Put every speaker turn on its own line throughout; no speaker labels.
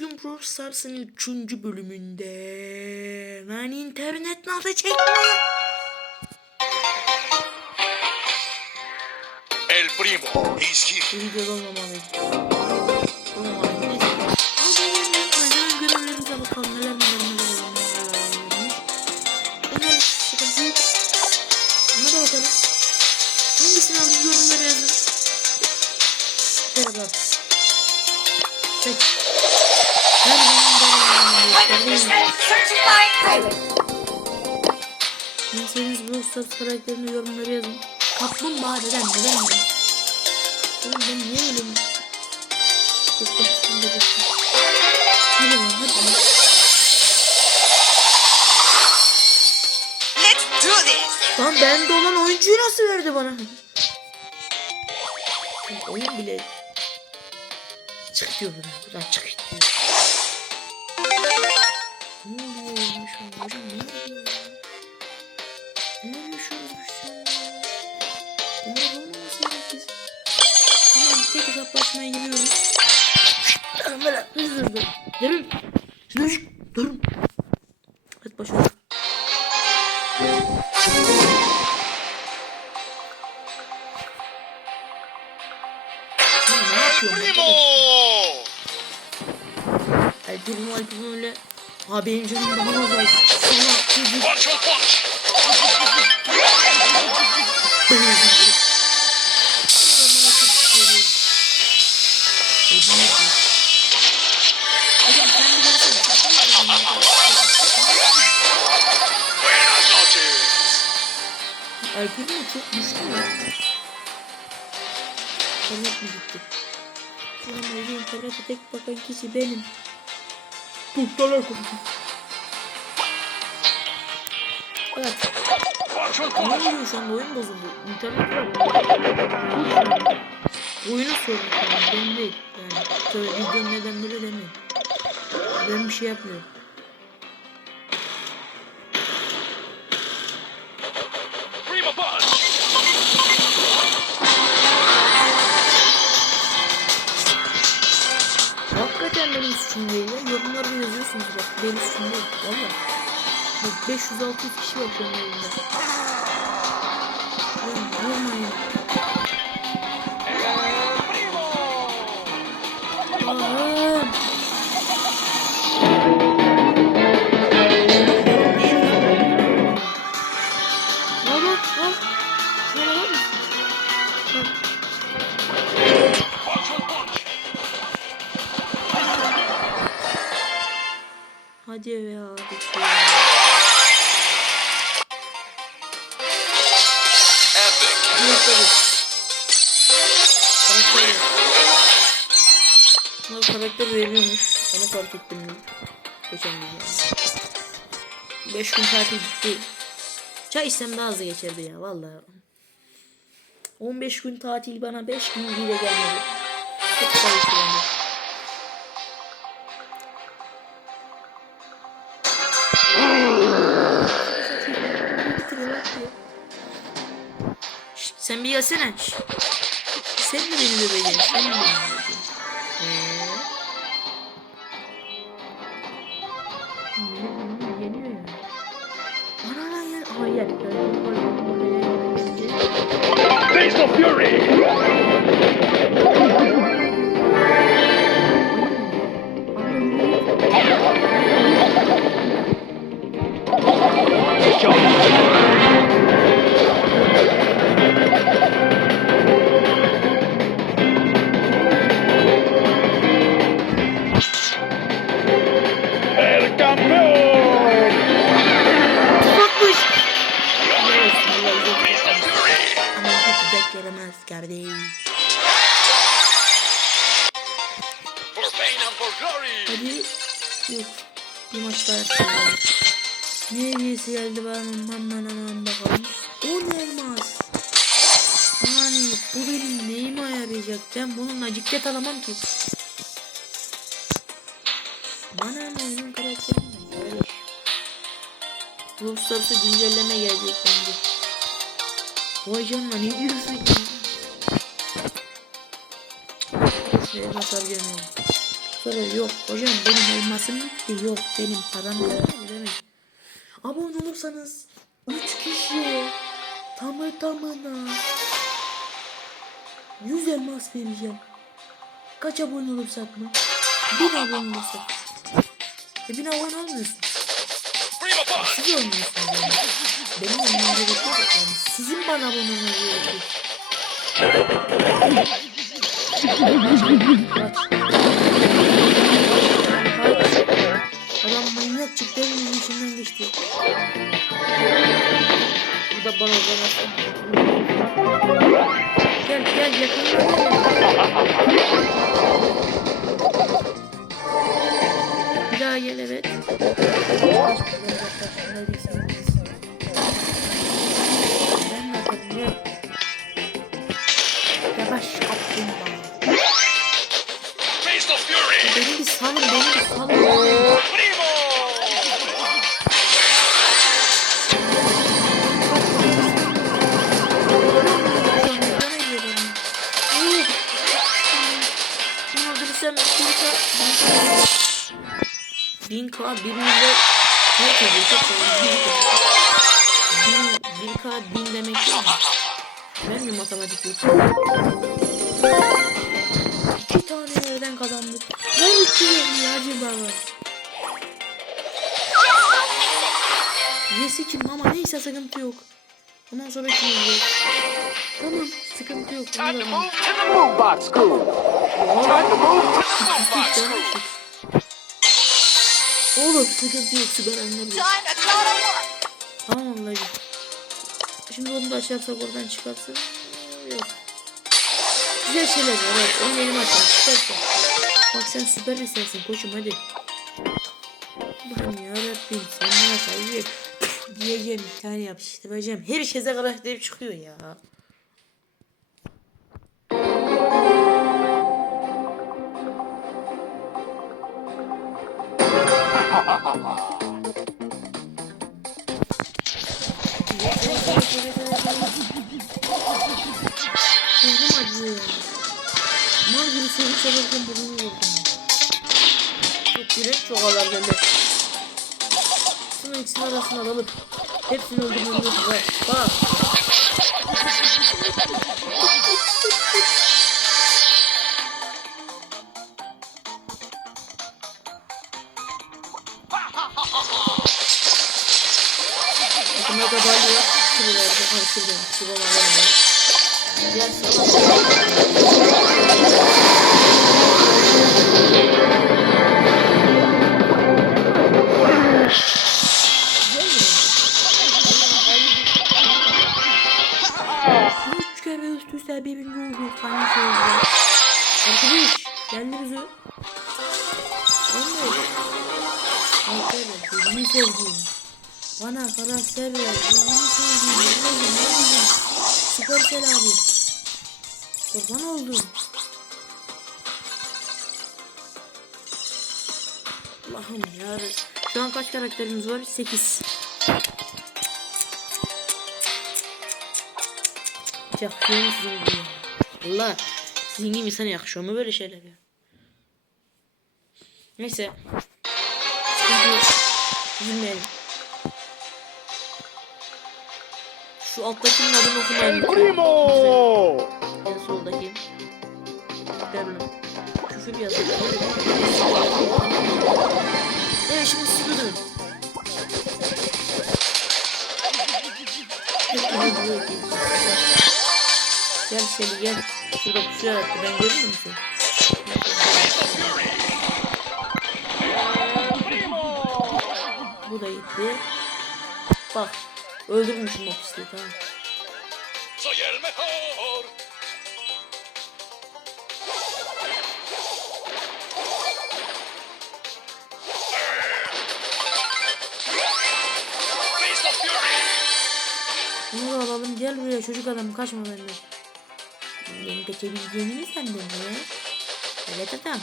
bugün Brawl Stars'ın 3. bölümünde ben internet nasıl çekme?
El primo is here.
Bu videoda olmamalıydı. Olmamalıydı. Görevlerimize bakalım neler neler neler olmuş. Bunlar sıkıntı yok. Buna da bakalım. Hangisini aldık yorumlara yazın. Merhaba. Seç. Sevdiğiniz Brawl Stars karakterini yorumlara yazın. Kaplumbağa neden neden mi? Oğlum ben niye öyle mi? Hadi lan hadi lan.
Let's do this.
Lan bende olan oyuncuyu nasıl verdi bana? Oyun bile çık diyor buna. Buradan çık diyor. Hocam ne oluyor ya? Ne yaşıyoruz biz ya? Bunlar olmaması gerekir. Tamam tek hesaplaşmaya giriyoruz. Durun böyle. Dur dur. Durun. Dur. Durun. Hadi başlayalım. Ya ne yapıyorsun?
Primo.
Alp'in Alp'in öyle. Benim canım daha çocuk.
Punch on punch. Buenas noches.
Alp'in mi çok güçlü mü? İnternet mi gitti? Ulan öyle internete tek bakan kişi benim. Kurtalar kokusu. Evet. Ne oluyor şu anda oyun bozuldu. İnternet. Oyunu sorun. Ben değil. Yani tabii video neden böyle demeyin. Ben bir şey yapmıyorum. Hakikaten benim suçum değil ya. Yorumlarda yazıyorsunuz bak. Benim suçum değil. Valla. Bak 500-600 kişi var oyunda. Oğlum vurmayın. Buna karakter veriyormuş. Onu fark ettim ben. Geçen gün yani. 5 gün tatil gitti. Çay içsem daha hızlı geçerdi ya vallahi. 15 gün tatil bana 5 gün bile gelmedi. Çok. Şşt, sen bir gelsene. Şşt. Sen mi beni döveceksin? Sen mi beni? Tüfek yaramaz kardeş.
For pain and for glory.
Hadi. Yok. Bir maç daha yapacağım. Ne hediyesi geldi bana hemen hemen bakalım. O elmas? Yani bu benim neyime yarayacak? Ben bununla ciklet alamam ki. Bana ne oyunun karakteri mi? Kardeş. Uluslararası güncelleme gelecek bence. Vay canına ne diyorsun ya? Şeye hasar gelmiyor. Sonra yok hocam benim elmasım bitti. Yok benim param yok. Demek? Abone olursanız 3 kişiye tamı tamına 100 elmas vereceğim. Kaç abone olursak mı? 1000 abone olursak. E 1000 abone olmuyorsun. Siz oynuyorsunuz yani. Benim olmam gerekiyor da yani. Sizin bana. Kaç. Kaç. Adam manyak çıktı evimin içinden geçti. Bu da bana uzanasın. Gel gel yakınına Bin K, bir milyon Herkes de çok fazla Bin, bin K, bin demek değil mi? Ben mi matematik yok? İki tane yerden kazandık. Ben iki yerli Hacı Baba. Yesi kim ama neyse sıkıntı yok. Ondan sonra kim yiyecek? Tamam sıkıntı yok.
Time to move to the move box, school! Time to move to the move box, school!
Sıkıntı yok süper anlar yok.
Time to go to work.
Tamam Allah'ım. Şimdi onu da açarsak oradan çıkarsın. Yok. Güzel şeyler var evet. Onu elim açar çıkarsa. Bak sen süper istersin koçum hadi. Bakın yarabbim sen bana sayı diyeceğim bir tane yapıştıracağım. Herkese karakter çıkıyor ya. Burnum acıyor. Mal gibi sevinç alırken burnumu vurdum. Çok gülünç çok ağlar gönder. Şunu ikisinin arasına alalım. Hepsini öldürmemiz var. Bak. Bakın orada balya. Şuralarda. Ay şurada. Şurada balya var. Diğer salak. Üç kere üst üste birbirine oldu. Falan şey oldu. Arkadaş geldi bize. Olmuyor. Arkadaşlar gözünü sevdiğim. Bana karakter ver. Süpersel abi. Kurban oldum. Allah'ım ya. Şu an kaç karakterimiz var? 8. Yakıyor musun diye. Allah. Sizin gibi insana yakışıyor mu böyle şeyler ya? Neyse. Sıkıntı yok. Şu alttakinin adını okumayın.
Primo!
En soldaki. Derli. Küfür yazıyor. Evet şimdi sıkıldım. Gel Seli gel. Şurada kuş yarattı. Ben görüyor musun? Bu da gitti. Bak. Öldürmüşüm pisliği tamam. Bunu da alalım. Gel buraya çocuk adam. Kaçma benden. Benim kaçabileceğini mi sandın ya? Evet adam.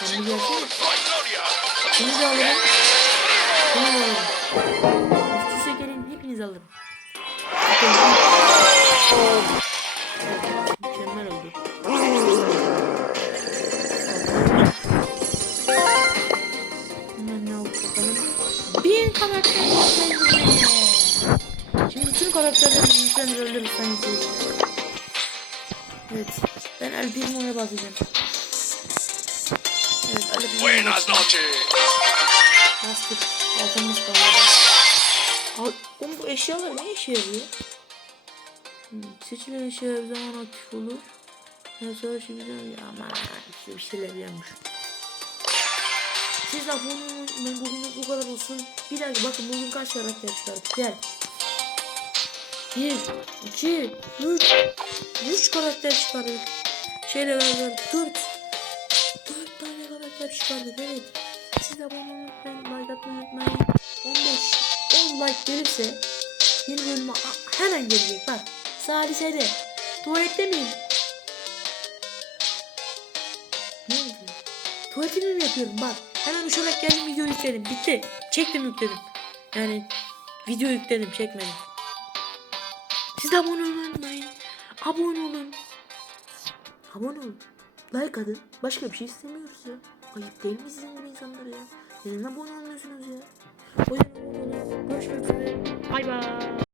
Sen bir gelsene.
Victoria!
Seni de alırım. Seni hepiniz alırım. Mükemmel oldu. Bunlar ne oldu bakalım. Bin karakter Şimdi bütün karakterleri güçlendirelim sanki. Evet. Ben El basacağım. Evet, El basacağım.
Buenas noches.
Bastık. Altımız kaldı. Oğlum bu eşyalar ne işe yarıyor? Hmm, seçilen eşya zaman aktif olur. Her savaşı bir ya aman işte bir şeyler yanmış. Siz abone olun. Ben bugün bu kadar olsun. Bir dakika bakın bugün kaç karakter çıkardık. Gel. Bir, iki, üç. Üç karakter çıkardık. Şeyle beraber dört. Dört tane karakter çıkardık evet. Siz abone olmayı unutmayın. Like atmayı unutmayın. 15, 10 like gelirse yeni bölüm a- hemen gelecek bak. Salisede. Tuvalette miyim? Ne oldu? Tuvaletimi mi yapıyorum bak. Hemen uşarak geldim video yükledim. Bitti. Çektim yükledim. Yani video yükledim çekmedim. Siz de abone olmayı. Abone olun. Abone olun. Like atın. Başka bir şey istemiyoruz ya. Ayıp değil mi sizin gibi insanlara ya? Neden abone olmuyorsunuz ya? O yüzden. Görüşmek üzere. Bay bay.